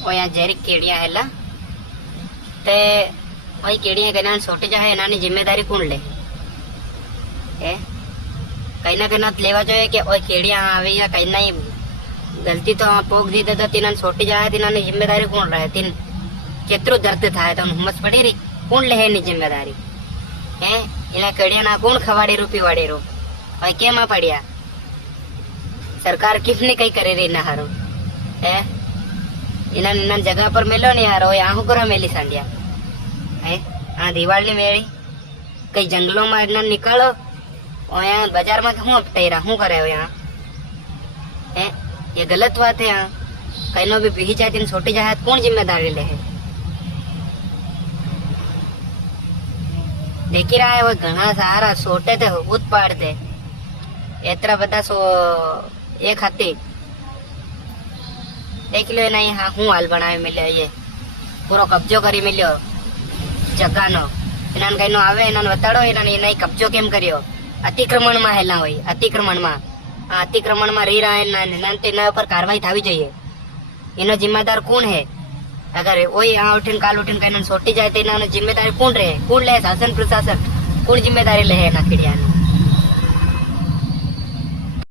और यहाँ जहरी केड़िया है ते वही केड़िया कहना छोटे जाए एना जिम्मेदारी कौन ले है कहीं ना लेवा जो कि ओए केड़िया आवे या कहीं ना गलती तो पोक दी तो तीन छोटी जाए तीन जिम्मेदारी कौन रहे तीन केतरो दर्द थाय तो हुमस पड़ी रही कौन ले है जिम्मेदारी है इना केड़िया ना कौन खवाड़ी रू पीवाड़ी रू भाई के मा पड़िया सरकार किसने कई करे रही ना हारो है इना जगह पर मिलो नहीं यार यहाँ करो मेली सांडिया है हाँ दिवाली मेली कई जंगलों में इतना निकालो और यहाँ बाजार में हूँ तेरा हूँ करे हो यहाँ है ये गलत बात है यहाँ कहीं नो भी पी जाए छोटी जाए कौन जिम्मेदारी ले है देखी रहा है वो घना सारा सोटे थे उत पाड़ते इतना बता सो एक हाथी देख लो ना यहाँ हूँ हाल बनावे मिले ये पूरा कब्जो करी मिलो जगह नो इन्होंने कहीं आवे इन्होंने बताड़ो इन्होंने कब्जो केम करियो अतिक्रमण में हेला होई अतिक्रमण में रही रहा है तेना पर कार्रवाई थावी चाहिए इनो जिम्मेदार कौन है अगर वही यहाँ उठीन काल उठीन कहीं छोटी जाए तो जिम्मेदारी कौन रहे कौन ले शासन प्रशासन कौन जिम्मेदारी ले है ना खिड़िया